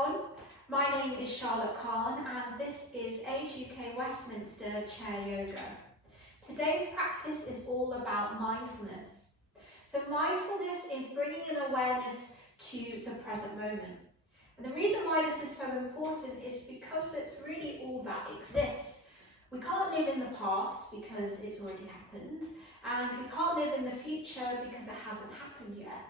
everyone, my name is Charlotte Kahn and this is Age UK Westminster Chair Yoga. Today's practice is all about mindfulness. So mindfulness is bringing an awareness to the present moment. And the reason why this is so important is because it's really all that exists. We can't live in the past because it's already happened, and we can't live in the future because it hasn't happened yet.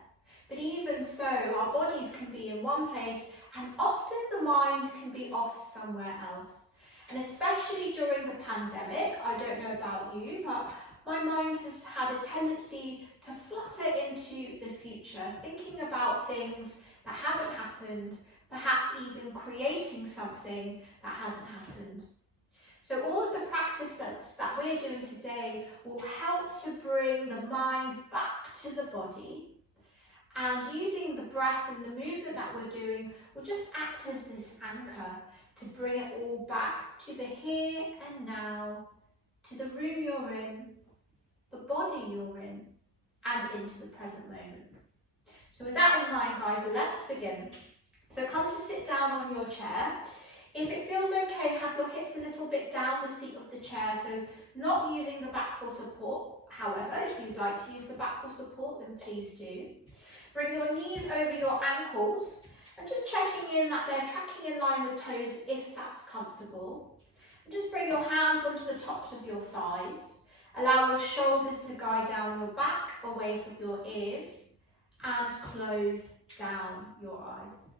But even so, our bodies can be in one place and often the mind can be off somewhere else. And especially during the pandemic, I don't know about you, but my mind has had a tendency to flutter into the future, thinking about things that haven't happened, perhaps even creating something that hasn't happened. So all of the practices that we're doing today will help to bring the mind back to the body, and using the breath and the movement that we're doing will just act as this anchor to bring it all back to the here and now, to the room you're in, the body you're in, and into the present moment. So with that in mind, guys, let's begin. So come to sit down on your chair. If it feels okay, have your hips a little bit down the seat of the chair, so not using the back for support. However, if you'd like to use the back for support, then please do. Bring your knees over your ankles and just checking in that they're tracking in line with toes if that's comfortable. And just bring your hands onto the tops of your thighs. Allow your shoulders to guide down your back, away from your ears, and close down your eyes.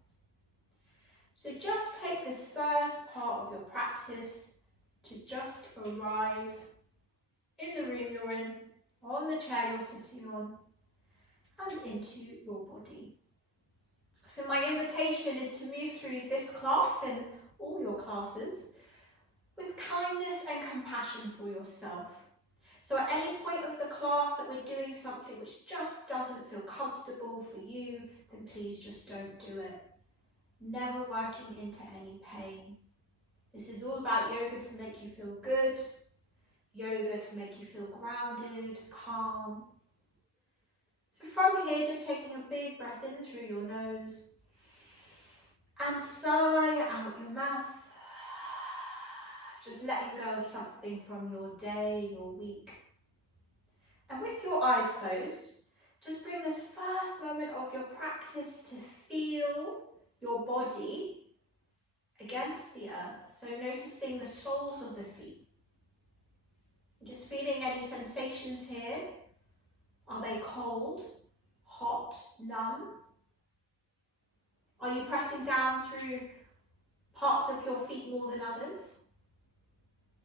So just take this first part of your practice to just arrive in the room you're in, on the chair you're sitting on, and into your body. So my invitation is to move through this class and all your classes with kindness and compassion for yourself. So at any point of the class that we're doing something which just doesn't feel comfortable for you, then please just don't do it. Never working into any pain. This is all about yoga to make you feel good, yoga to make you feel grounded, calm. So from here, just taking a big breath in through your nose and sigh out your mouth. Just letting go of something from your day, your week. And with your eyes closed, just bring this first moment of your practice to feel your body against the earth. So noticing the soles of the feet. Just feeling any sensations here. Are they cold, hot, numb? Are you pressing down through parts of your feet more than others?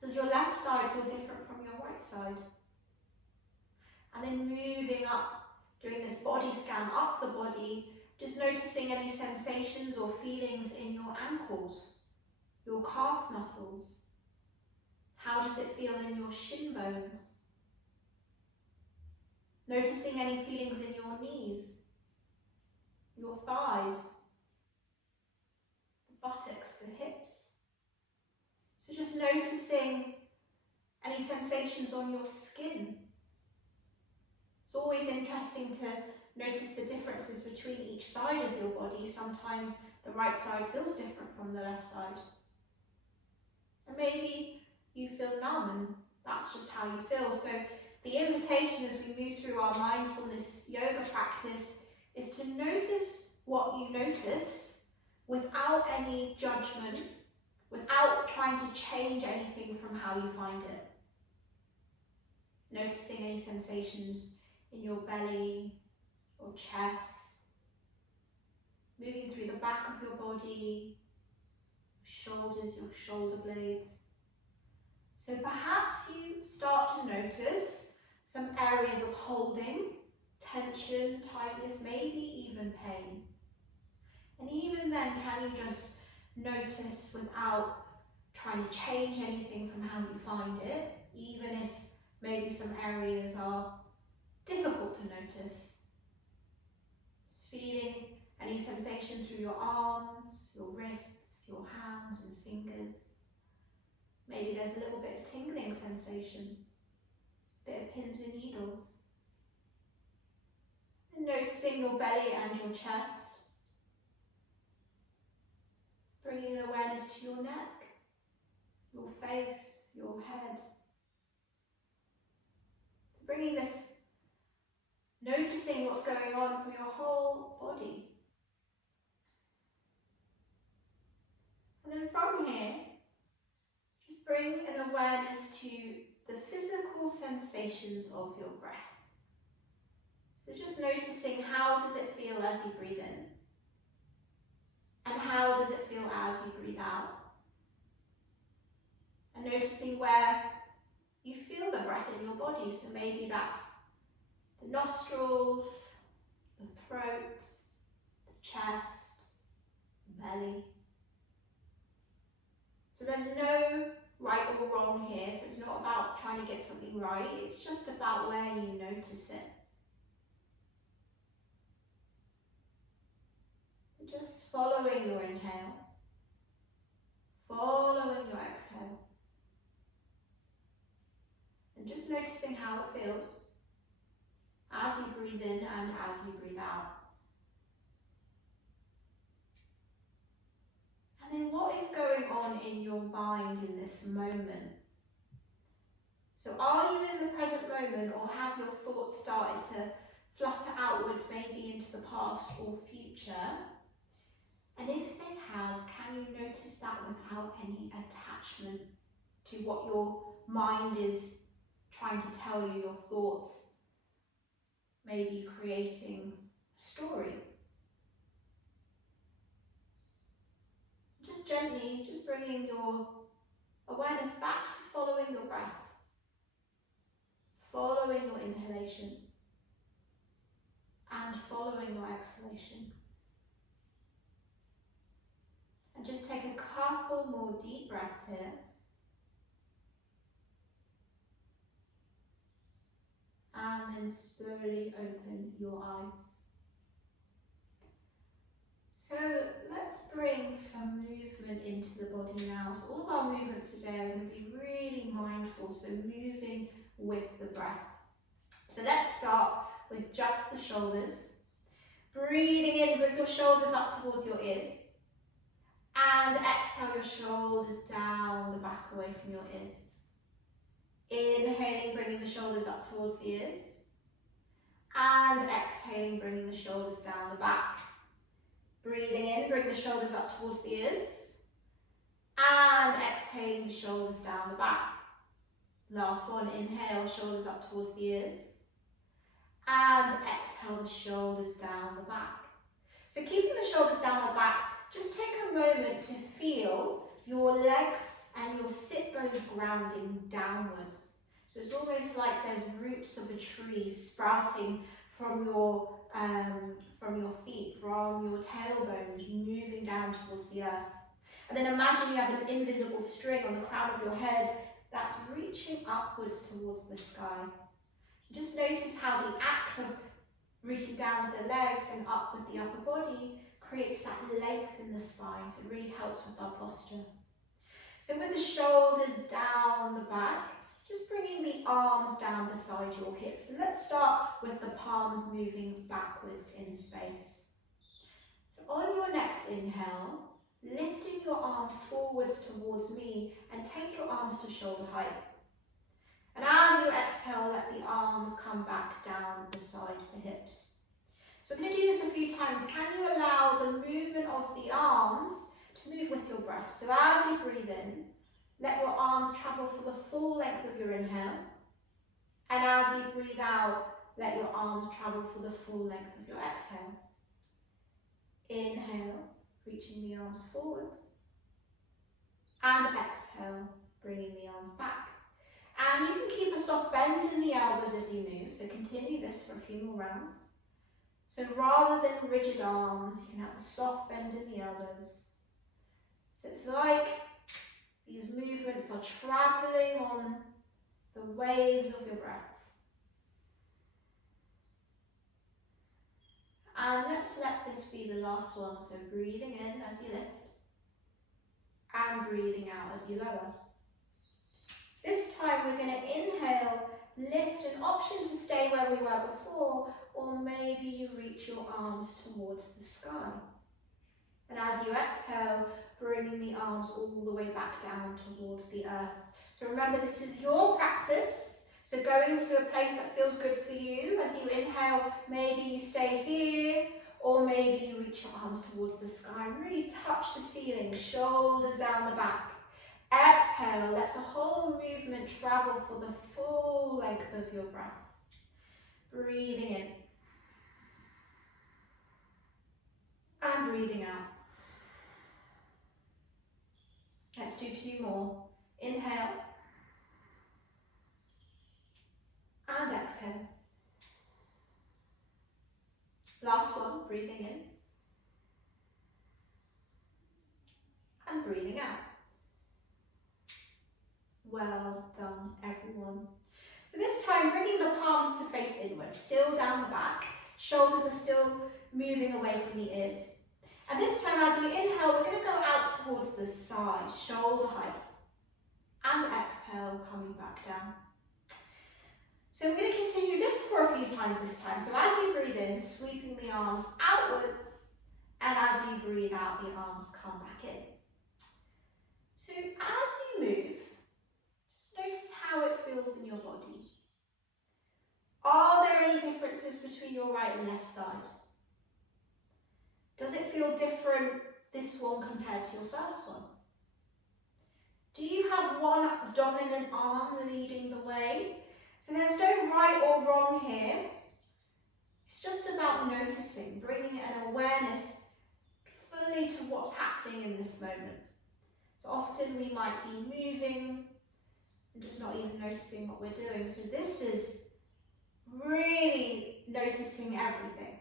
Does your left side feel different from your right side? And then moving up, doing this body scan up the body, just noticing any sensations or feelings in your ankles, your calf muscles. How does it feel in your shin bones? Noticing any feelings in your knees, your thighs, the buttocks, the hips. So just noticing any sensations on your skin. It's always interesting to notice the differences between each side of your body. Sometimes the right side feels different from the left side. And maybe you feel numb and that's just how you feel. So the invitation as we move through our mindfulness yoga practice is to notice what you notice without any judgment, without trying to change anything from how you find it. Noticing any sensations in your belly, your chest, moving through the back of your body, shoulders, your shoulder blades. So perhaps you start to notice some areas of holding, tension, tightness, maybe even pain. And even then, can you just notice without trying to change anything from how you find it, even if maybe some areas are difficult to notice. Just feeling any sensation through your arms, your wrists, your hands and fingers. Maybe there's a little bit of tingling sensation, a bit of pins and needles. And noticing your belly and your chest. awareness to your neck, your face, your head. Bringing this, noticing what's going on for your whole body. And then from here, just bring an awareness to the physical sensations of your breath. So just noticing, how does it feel as you breathe in? And how does it feel as you breathe out? And noticing where you feel the breath in your body. So maybe that's the nostrils, the throat, the chest, the belly. So there's no right or wrong here. So it's not about trying to get something right. It's just about where you notice it. Just following your inhale, following your exhale, and just noticing how it feels as you breathe in and as you breathe out. And then what is going on in your mind in this moment? So are you in the present moment, or have your thoughts started to flutter outwards, maybe into the past or future? And if they have, can you notice that without any attachment to what your mind is trying to tell you, your thoughts maybe creating a story? Just gently, just bringing your awareness back to following your breath, following your inhalation, and following your exhalation. And just take a couple more deep breaths here. And then slowly open your eyes. So let's bring some movement into the body now. So all of our movements today are going to be really mindful, so moving with the breath. So let's start with just the shoulders. Breathing in, bring your shoulders up towards your ears. And exhale your shoulders down the back away from your ears. Inhaling, bringing the shoulders up towards the ears. And exhaling, bringing the shoulders down the back. Breathing in, bring the shoulders up towards the ears. And exhaling, shoulders down the back. Last one, inhale, shoulders up towards the ears. And exhale the shoulders down the back. So keeping the shoulders down the back, just take a moment to feel your legs and your sit bones grounding downwards. So it's almost like there's roots of a tree sprouting from your feet, from your tailbones, moving down towards the earth. And then imagine you have an invisible string on the crown of your head that's reaching upwards towards the sky. Just notice how the act of rooting down with the legs and up with the upper body creates that length in the spine, so it really helps with our posture. So with the shoulders down the back, just bringing the arms down beside your hips. And let's start with the palms moving backwards in space. So on your next inhale, lifting your arms forwards towards me and take your arms to shoulder height. And as you exhale, let the arms come back down beside the hips. So I'm going to do this a few times. Can you allow the movement of the arms to move with your breath? So as you breathe in, let your arms travel for the full length of your inhale. And as you breathe out, let your arms travel for the full length of your exhale. Inhale, reaching the arms forwards. And exhale, bringing the arms back. And you can keep a soft bend in the elbows as you move. So continue this for a few more rounds. So rather than rigid arms, you can have a soft bend in the elbows. So it's like these movements are traveling on the waves of your breath. And let's let this be the last one. So breathing in as you lift and breathing out as you lower. This time we're going to inhale, lift, an option to stay where we were before, or maybe you reach your arms towards the sky. And as you exhale, bringing the arms all the way back down towards the earth. So remember, this is your practice. So going to a place that feels good for you. As you inhale, maybe you stay here, or maybe you reach your arms towards the sky. Really touch the ceiling, shoulders down the back. Exhale, let the whole movement travel for the full length of your breath. Breathing in. And breathing out. Let's do 2 more. Inhale. And exhale. Last one, breathing in. And breathing out. Well done, everyone. So this time, bringing the palms to face inwards, still down the back. Shoulders are still moving away from the ears. And this time, as we inhale, we're going to go out towards the side, shoulder height. And exhale, coming back down. So we're going to continue this for a few times this time. So as you breathe in, sweeping the arms outwards, and as you breathe out, the arms come back in. So as you move, just notice how it feels in your body. Are there any differences between your right and left side? Does it feel different, this one compared to your first one? Do you have one dominant arm leading the way? So there's no right or wrong here. It's just about noticing, bringing an awareness fully to what's happening in this moment. So often we might be moving and just not even noticing what we're doing. So this is really noticing everything.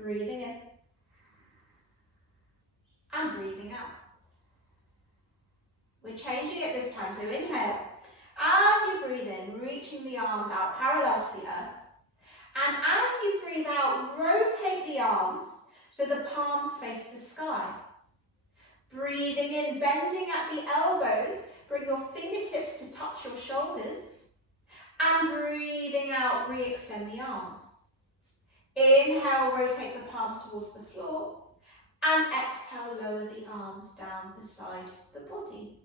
Breathing in and breathing out. We're changing it this time, so inhale. As you breathe in, reaching the arms out parallel to the earth. And as you breathe out, rotate the arms so the palms face the sky. Breathing in, bending at the elbows, bring your fingertips to touch your shoulders. And breathing out, re-extend the arms. Inhale, rotate the palms towards the floor. And exhale, lower the arms down beside the body.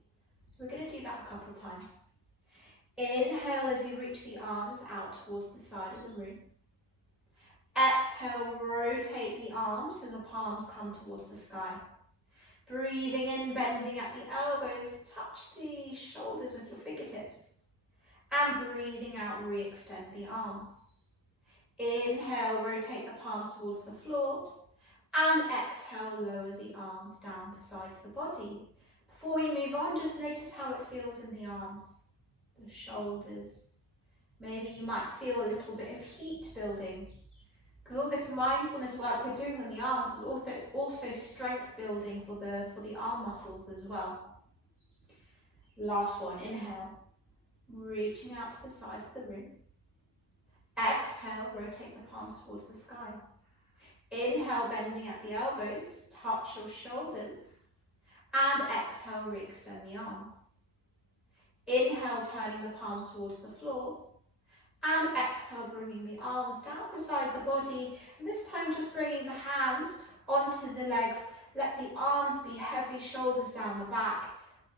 So we're going to do that a couple of times. Inhale as you reach the arms out towards the side of the room. Exhale, rotate the arms so the palms come towards the sky. Breathing in, bending at the elbows, touch the shoulders with your fingertips. And breathing out, re-extend the arms. Inhale, rotate the palms towards the floor. And exhale, lower the arms down beside the body. Before we move on, just notice how it feels in the arms, the shoulders. Maybe you might feel a little bit of heat building, because all this mindfulness work we're doing with the arms is also strength building for the arm muscles as well. Last one, inhale, reaching out to the sides of the room. Exhale, rotate the palms towards the sky. Inhale, bending at the elbows, touch your shoulders. And exhale, re-extend the arms. Inhale, turning the palms towards the floor. And exhale, bringing the arms down beside the body. And this time just bringing the hands onto the legs. Let the arms be heavy, shoulders down the back.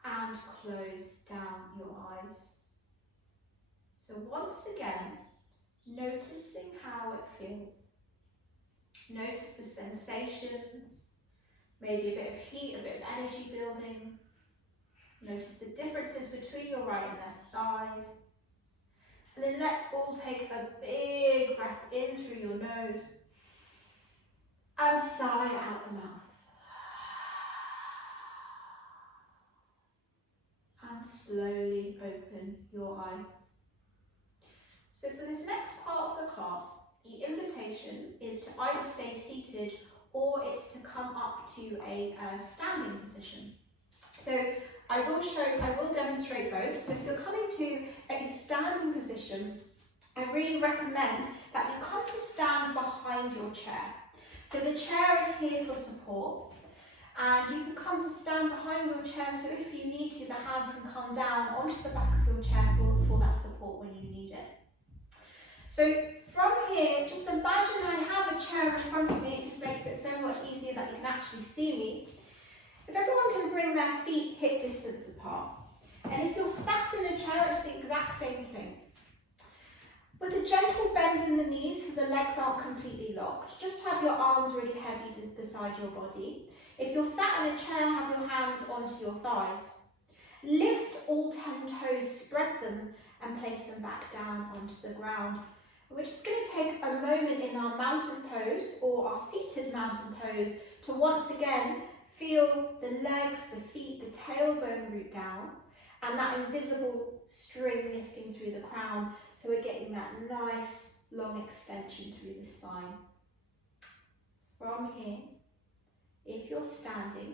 And close down your eyes. So once again, noticing how it feels. Notice the sensations. Maybe a bit of heat, a bit of energy building. Notice the differences between your right and left side. And then let's all take a big breath in through your nose and sigh out the mouth. And slowly open your eyes. So for this next part of the class, the invitation is to either stay seated or it's to come up to a standing position. So I will demonstrate both. So if you're coming to a standing position, I really recommend that you come to stand behind your chair. So the chair is here for support, and you can come to stand behind your chair, so if you need to, the hands can come down onto the back of your chair for that support when you need it. So from here, just imagine I have a chair in front of me. It just makes it so much easier that you can actually see me. If everyone can bring their feet hip distance apart, and if you're sat in a chair, it's the exact same thing. With a gentle bend in the knees so the legs aren't completely locked, just have your arms really heavy beside your body. If you're sat in a chair, have your hands onto your thighs. Lift all 10 toes, spread them and place them back down onto the ground. And we're just going to take a moment in our mountain pose or our seated mountain pose to once again feel the legs, the feet, the tailbone root down and that invisible string lifting through the crown, so we're getting that nice long extension through the spine. From here, if you're standing,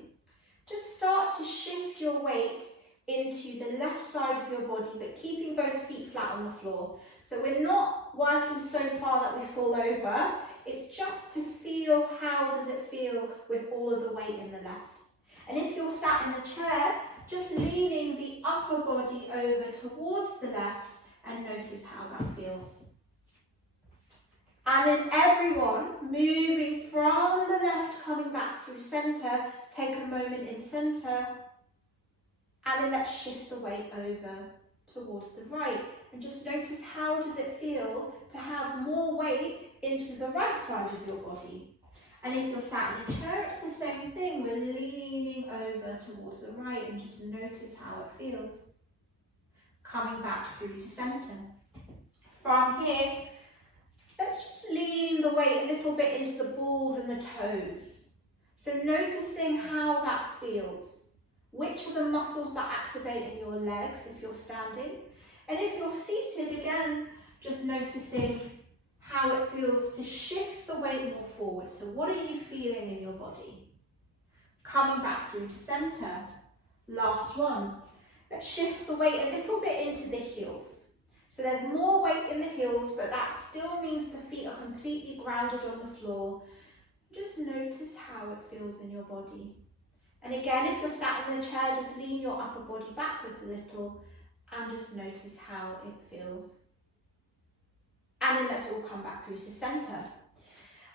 just start to shift your weight into the left side of your body, but keeping both feet flat on the floor. So we're not working so far that we fall over, it's just to feel how does it feel with all of the weight in the left. And if you're sat in the chair, just leaning the upper body over towards the left and notice how that feels. And then everyone moving from the left, coming back through centre, take a moment in centre, and then let's shift the weight over towards the right. And just notice how does it feel to have more weight into the right side of your body. And if you're sat in a chair, it's the same thing. We're leaning over towards the right and just notice how it feels. Coming back through to centre. From here, let's just lean the weight a little bit into the balls and the toes. So noticing how that feels. Which are the muscles that activate in your legs if you're standing? And if you're seated, again, just noticing how it feels to shift the weight more forward. So what are you feeling in your body? Coming back through to centre. Last one. Let's shift the weight a little bit into the heels. So there's more weight in the heels, but that still means the feet are completely grounded on the floor. Just notice how it feels in your body. And again, if you're sat in the chair, just lean your upper body backwards a little and just notice how it feels. And then let's all come back through to centre.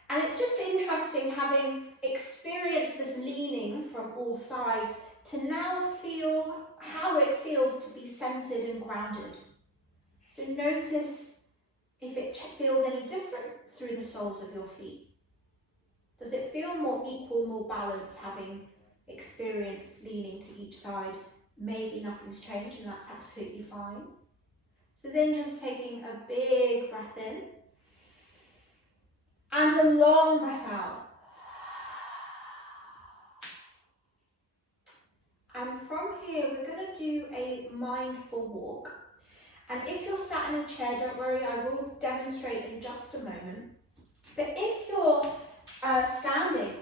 And it's just interesting, having experienced this leaning from all sides, to now feel how it feels to be centred and grounded. So notice if it feels any different through the soles of your feet. Does it feel more equal, more balanced, having experienced leaning to each side? Maybe nothing's changed and that's absolutely fine. So then just taking a big breath in and a long breath out. And from here, we're going to do a mindful walk. And if you're sat in a chair, don't worry, I will demonstrate in just a moment. But if you're standing,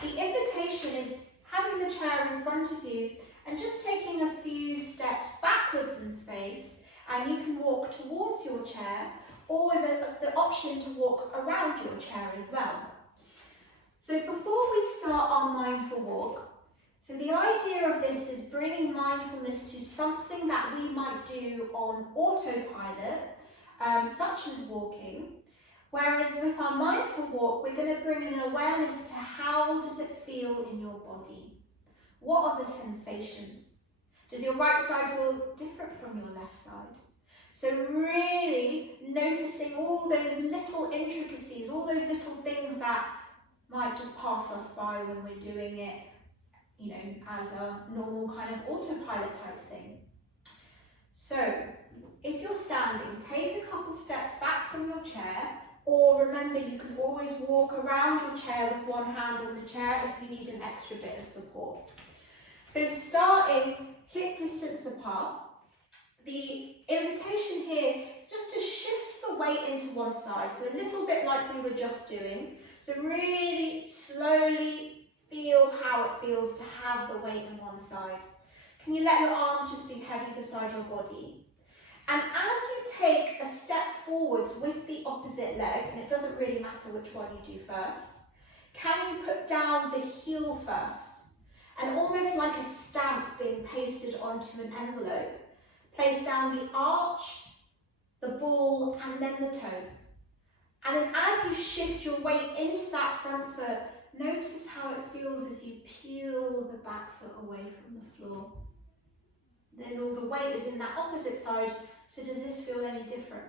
the invitation is having the chair in front of you and just taking a few steps backwards in space, and you can walk towards your chair or the option to walk around your chair as well. So before we start our mindful walk, so the idea of this is bringing mindfulness to something that we might do on autopilot, such as walking, whereas with our mindful walk, we're going to bring an awareness to how does it feel in your body? What are the sensations? Does your right side feel different from your left side? So really noticing all those little intricacies, all those little things that might just pass us by when we're doing it, you know, as a normal kind of autopilot type thing. So if you're standing, take a couple steps back from your chair, or remember you can always walk around your chair with one hand on the chair if you need an extra bit of support. So starting hip distance apart, the invitation here is just to shift the weight into one side, so a little bit like we were just doing. So really slowly feel how it feels to have the weight on one side. Can you let your arms just be heavy beside your body? And as you take a step forwards with the opposite leg, and it doesn't really matter which one you do first, can you put down the heel first? And almost like a stamp being pasted onto an envelope, place down the arch, the ball, and then the toes. And then as you shift your weight into that front foot, notice how it feels as you peel the back foot away from the floor. Then all the weight is in that opposite side, so does this feel any different?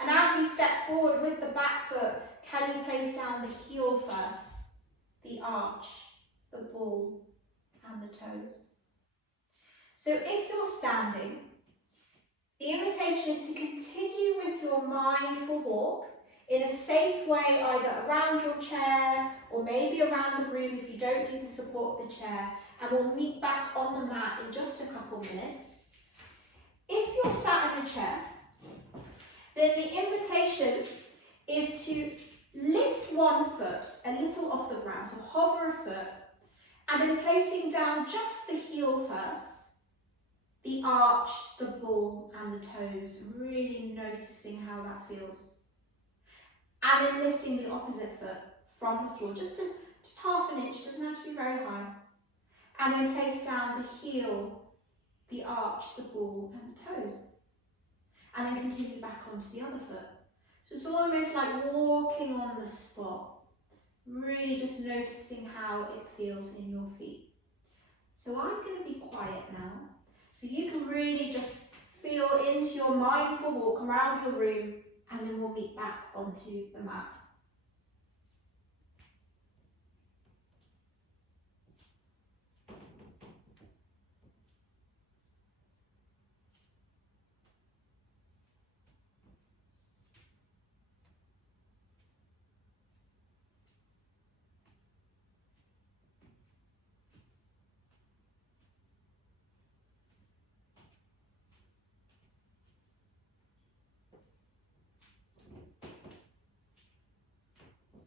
And as you step forward with the back foot, can you place down the heel first, the arch, the ball, and the toes? So if you're standing, the invitation is to continue with your mindful walk in a safe way, either around your chair or maybe around the room if you don't need the support of the chair, and we'll meet back on the mat in just a couple minutes. If you're sat in a chair, then the invitation is to lift one foot a little off the ground, so hover a foot, and then placing down just the heel first, the arch, the ball, and the toes, really noticing how that feels. And then lifting the opposite foot from the floor, just half an inch, doesn't have to be very high. And then place down the heel, the arch, the ball, and the toes. And then continue back onto the other foot. So it's almost like walking on the spot, really just noticing how it feels in your feet. So I'm going to be quiet now, so you can really just feel into your mindful walk around your room, and then we'll meet back onto the mat.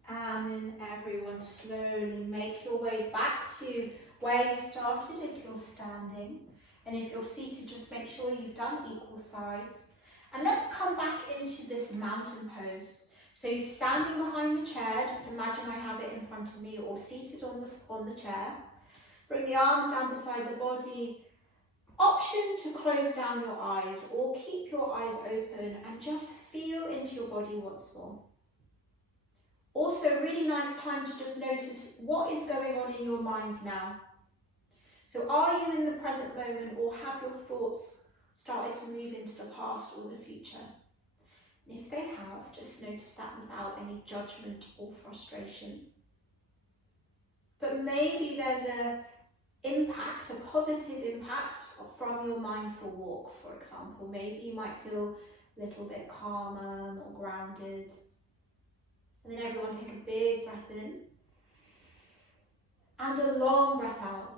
And then everyone slowly make your way back to where you started if you're standing. And if you're seated, just make sure you've done equal sides. And let's come back into this mountain pose. So you're standing behind the chair, just imagine I have it in front of me, or seated on the chair. Bring the arms down beside the body. Option to close down your eyes or keep your eyes open and just feel into your body once more. Also, a really nice time to just notice what is going on in your mind now. So are you in the present moment, or have your thoughts started to move into the past or the future? And if they have, just notice that without any judgment or frustration. But maybe there's a positive impact from your mindful walk, for example. Maybe you might feel a little bit calmer, more grounded. And then everyone take a big breath in and a long breath out.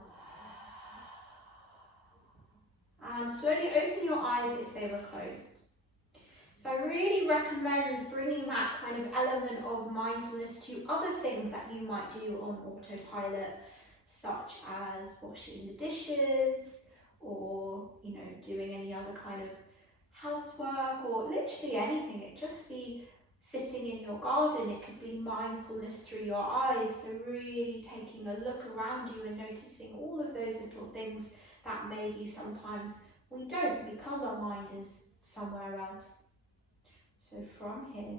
And slowly open your eyes if they were closed. So I really recommend bringing that kind of element of mindfulness to other things that you might do on autopilot, such as washing the dishes, or doing any other kind of housework, or literally anything. It just be sitting in your garden, it could be mindfulness through your eyes, so really taking a look around you and noticing all of those little things that maybe sometimes we don't because our mind is somewhere else. So from here,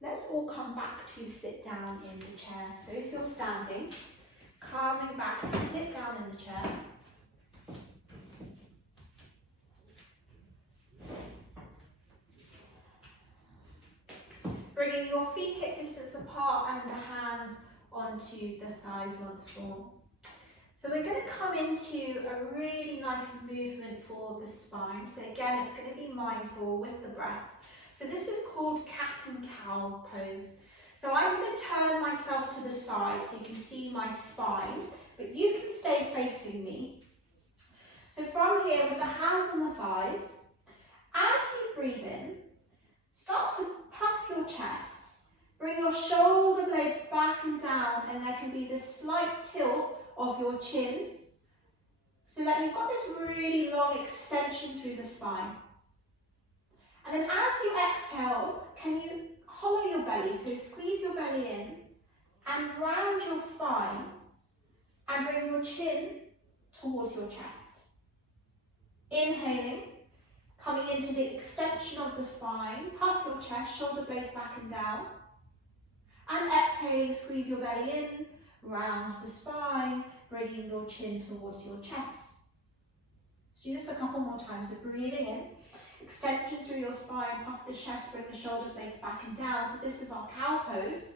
let's all come back to sit down in the chair. So if you're standing, coming back to sit down in the chair. Bringing your feet hip distance apart and the hands onto the thighs once more. So we're going to come into a really nice movement for the spine. So again, it's going to be mindful with the breath. So this is called cat and cow pose. So I'm going to turn myself to the side so you can see my spine, but you can stay facing me. So from here, with the hands on the thighs, as you breathe in, start to puff your chest. Bring your shoulder blades back and down, and there can be this slight tilt of your chin, so that you've got this really long extension through the spine. And then as you exhale, can you hollow your belly, so squeeze your belly in and round your spine and bring your chin towards your chest. Inhaling, coming into the extension of the spine, puff your chest, shoulder blades back and down. And exhaling, squeeze your belly in, round the spine, bringing your chin towards your chest. Let's do this a couple more times. So breathing in, extension through your spine, puff the chest, bring the shoulder blades back and down. So this is our cow pose.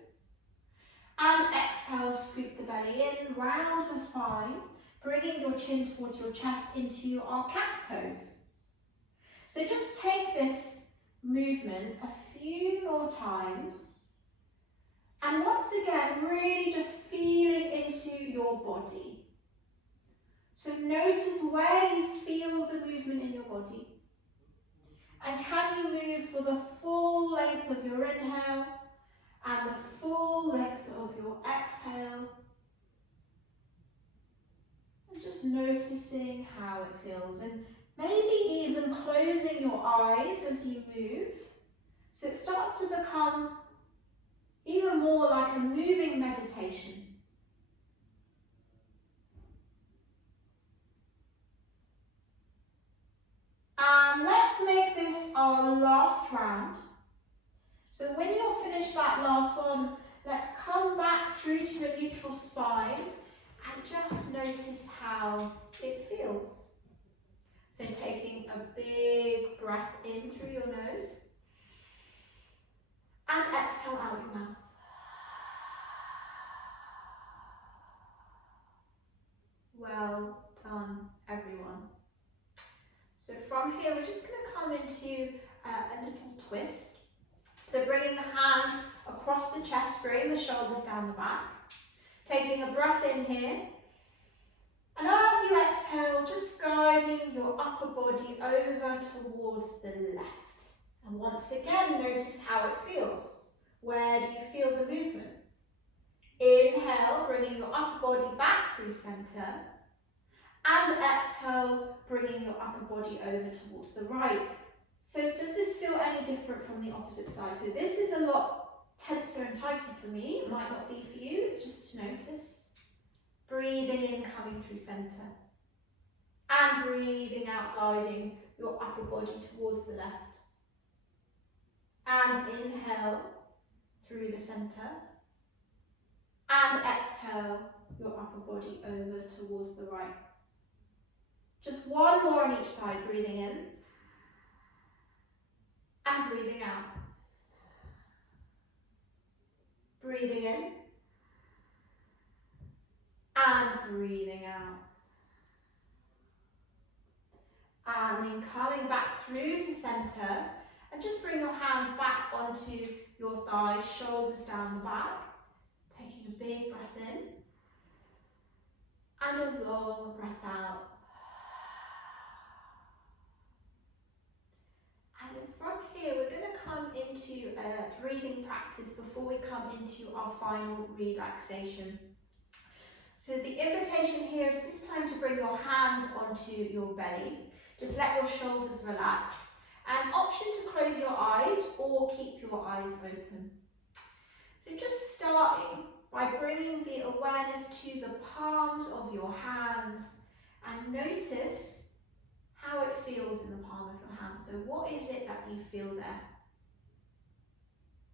And exhale, scoop the belly in, round the spine, bringing your chin towards your chest into our cat pose. So just take this movement a few more times. And once again, really just feeling into your body. So notice where you feel the movement in your body. And can you move for the full length of your inhale and the full length of your exhale. And just noticing how it feels. And maybe even closing your eyes as you move. So it starts to become even more like a moving meditation. And let's make this our last round. So when you're finished that last one, let's come back through to a neutral spine and just notice how it feels. So taking a big breath in through your nose and exhale out your mouth. Well done, everyone. So from here, we're just going to come into a little twist. So bringing the hands across the chest, bringing the shoulders down the back. Taking a breath in here. And as you exhale, just guiding your upper body over towards the left. And once again, notice how it feels. Where do you feel the movement? Inhale, bringing your upper body back through center. And exhale, bringing your upper body over towards the right. So does this feel any different from the opposite side? So this is a lot tenser and tighter for me. It might not be for you, it's just to notice. Breathing in, coming through center. And breathing out, guiding your upper body towards the left. And inhale through the center. And exhale your upper body over towards the right. Just one more on each side, breathing in and breathing out. Breathing in and breathing out. And then coming back through to center and just bring your hands back onto your thighs, shoulders down the back. Taking a big breath in and a long breath out. And from here, we're going to come into a breathing practice before we come into our final relaxation. So the invitation here is this time to bring your hands onto your belly. Just let your shoulders relax. An option to close your eyes or keep your eyes open. So just starting by bringing the awareness to the palms of your hands and notice how it feels in the palm of your hand. So what is it that you feel there?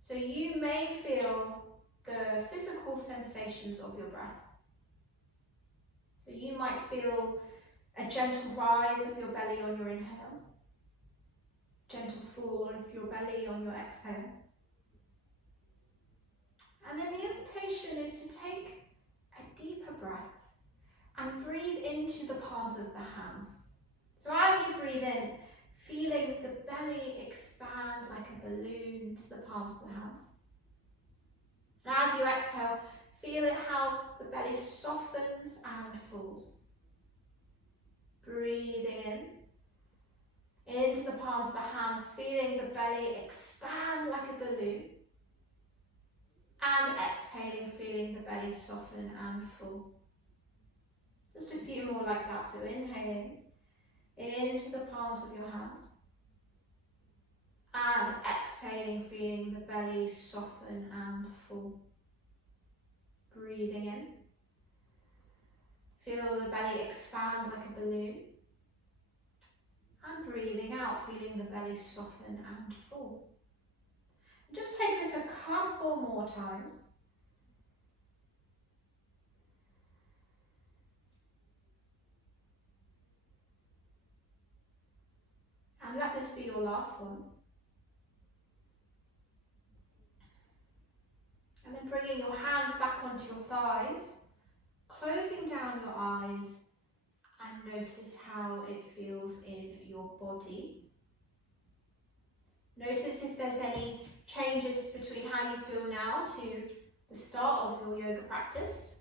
So you may feel the physical sensations of your breath. So you might feel a gentle rise of your belly on your inhale, gentle fall of your belly on your exhale. And then the invitation is to take a deeper breath and breathe into the palms of the hands. So as you breathe in, feeling the belly expand like a balloon to the palms of the hands. And as you exhale, feeling how the belly softens and falls. Breathing in, into the palms of the hands, feeling the belly expand like a balloon. And exhaling, feeling the belly soften and fall. Just a few more like that. So inhaling into the palms of your hands. And exhaling, feeling the belly soften and fall. Breathing in. Feel the belly expand like a balloon. And breathing out, feeling the belly soften and fall. Just take this a couple more times. And let this be your last one. And then bringing your hands back onto your thighs, closing down your eyes, and notice how it feels in your body. Notice if there's any changes between how you feel now to the start of your yoga practice.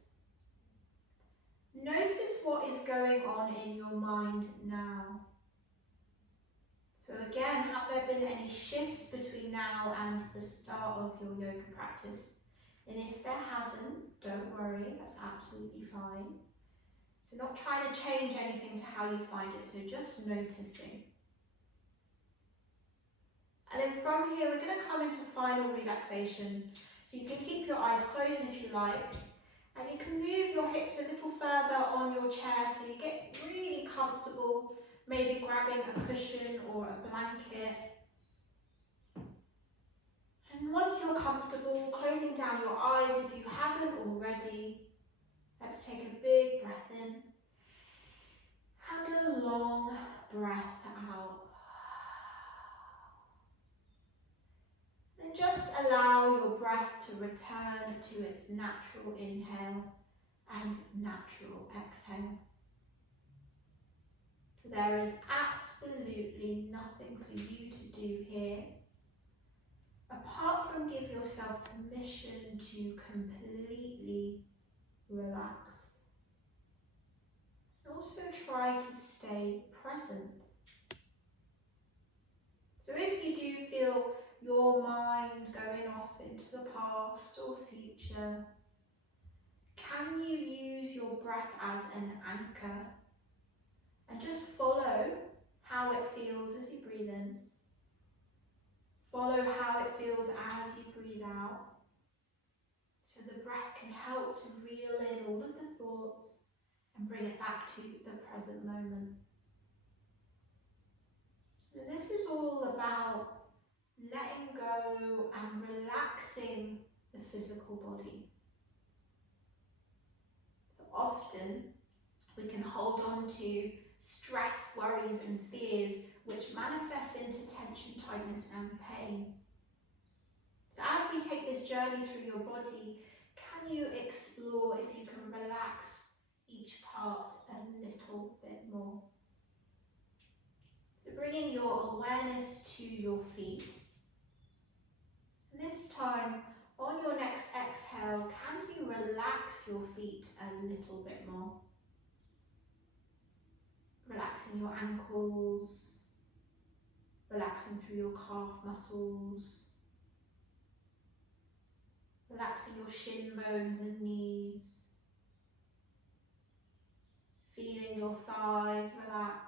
Notice what is going on in your mind now. So again, have there been any shifts between now and the start of your yoga practice? And if there hasn't, don't worry, that's absolutely fine. So not trying to change anything to how you find it, so just noticing. And then from here, we're going to come into final relaxation. So you can keep your eyes closed if you like, and you can move your hips a little further on your chair so you get really comfortable, maybe grabbing a cushion or a blanket. And once you're comfortable, closing down your eyes if you haven't already, let's take a big breath in and a long breath out. And just allow your breath to return to its natural inhale and natural exhale. There is absolutely nothing for you to do here, apart from give yourself permission to completely relax. And also try to stay present. So if you do feel your mind going off into the past or future, can you use your breath as an anchor and just follow how it feels as you breathe in? Follow how it feels as you breathe out. So the breath can help to reel in all of the thoughts and bring it back to the present moment. And this is all about letting go and relaxing the physical body. Often we can hold on to stress, worries and fears which manifest into tension, tightness and pain. So as we take this journey through your body, can you explore if you can relax each part a little bit more? So bringing your awareness to your feet. And this time, on your next exhale, can you relax your feet a little bit more? Relaxing your ankles, relaxing through your calf muscles, relaxing your shin bones and knees, feeling your thighs relax.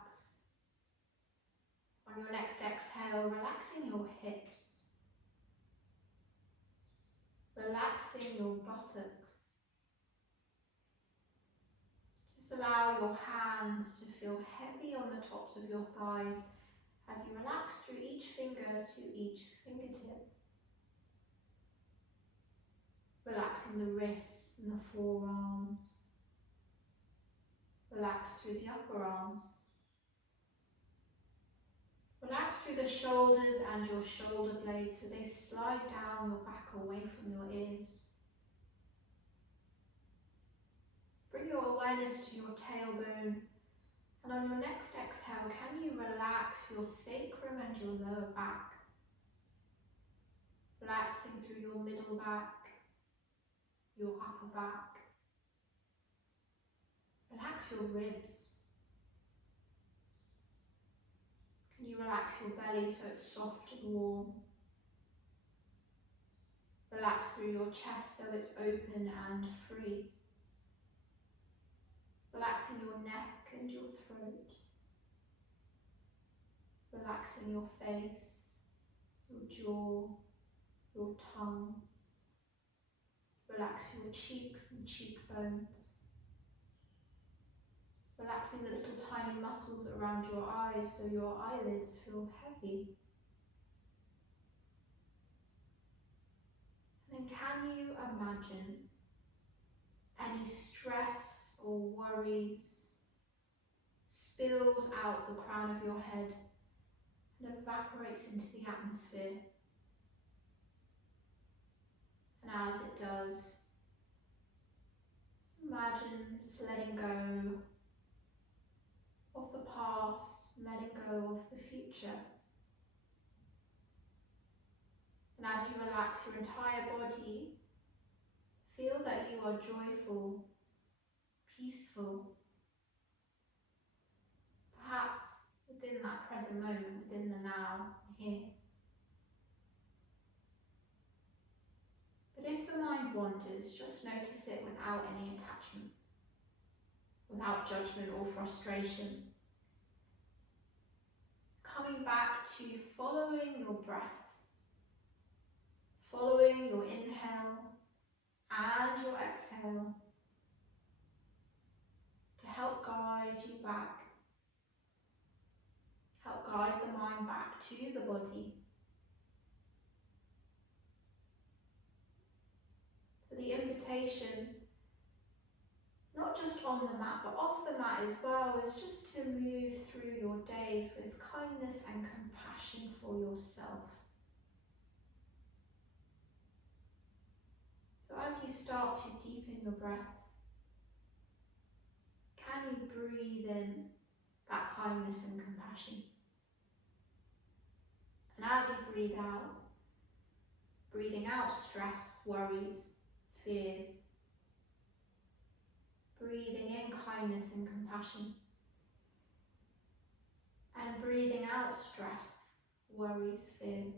On your next exhale, relaxing your hips, relaxing your buttocks. Just allow your hands to feel heavy on the tops of your thighs as you relax through each finger to each fingertip. Relaxing the wrists and the forearms. Relax through the upper arms. Relax through the shoulders and your shoulder blades so they slide down your back away from your ears. Bring your awareness to your tailbone, and on your next exhale, can you relax your sacrum and your lower back? Relaxing through your middle back, your upper back. Relax your ribs. Can you relax your belly so it's soft and warm? Relax through your chest so it's open and free. Relaxing your neck and your throat. Relaxing your face, your jaw, your tongue. Relax your cheeks and cheekbones. Relaxing the little tiny muscles around your eyes so your eyelids feel heavy. And then can you imagine any stress or worries spills out the crown of your head and evaporates into the atmosphere. And as it does, just imagine just letting go of the past, letting go of the future. And as you relax your entire body, feel that you are joyful, peaceful, perhaps within that present moment, within the now, here. But if the mind wanders, just notice it without any attachment, without judgment or frustration. Coming back to following your breath, following your inhale and your exhale to help guide you back, help guide the mind back to the body. So the invitation, not just on the mat, but off the mat as well, is just to move through your days with kindness and compassion for yourself. So as you start to deepen your breath, can you breathe in that kindness and compassion? And as you breathing out stress, worries, fears, breathing in kindness and compassion, and breathing out stress, worries, fears.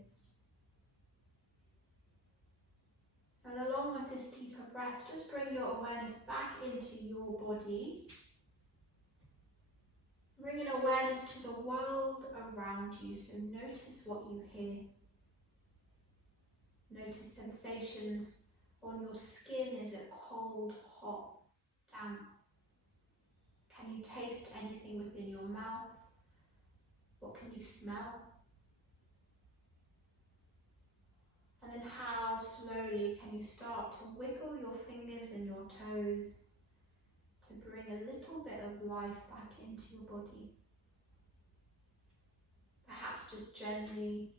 And along with this deeper breath, just bring your awareness back into your body. Bring an awareness to the world around you, so notice what you hear. Notice sensations on your skin. Is it cold, hot, damp? Can you taste anything within your mouth? What can you smell? And then how slowly can you start to wiggle your fingers and your toes to bring a little bit of life back into your body. Perhaps just gently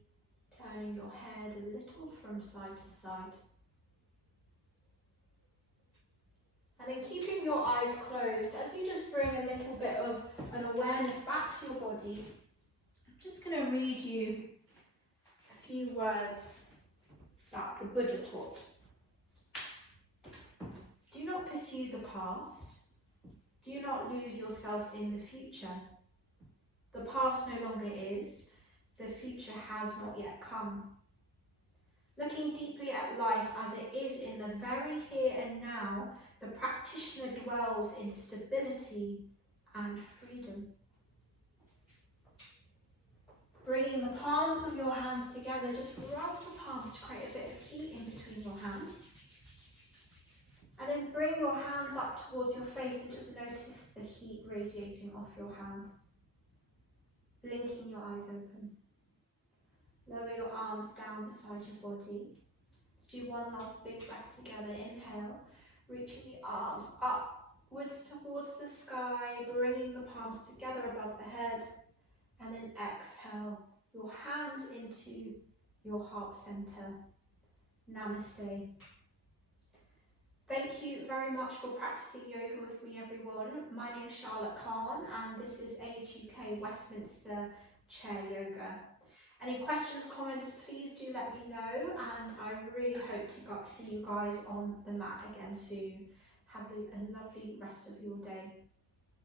turning your head a little from side to side. And then keeping your eyes closed, as you just bring a little bit of an awareness back to your body, I'm just going to read you a few words that the Buddha taught. Do not pursue the past. Do not lose yourself in the future. The past no longer is. The future has not yet come. Looking deeply at life as it is in the very here and now, the practitioner dwells in stability and freedom. Bringing the palms of your hands together, just rub the palms to create a bit of heat in between your hands. And then bring your hands up towards your face and just notice the heat radiating off your hands. Blinking your eyes open. Lower your arms down beside your body. Let's do one last big breath together. Inhale, reaching the arms upwards towards the sky, bringing the palms together above the head. And then exhale, your hands into your heart center. Namaste. Thank you very much for practicing yoga with me, everyone. My name is Charlotte Kahn, and this is Age UK Westminster Chair Yoga. Any questions, comments, please do let me know, and I really hope to see you guys on the mat again soon. Have a lovely rest of your day.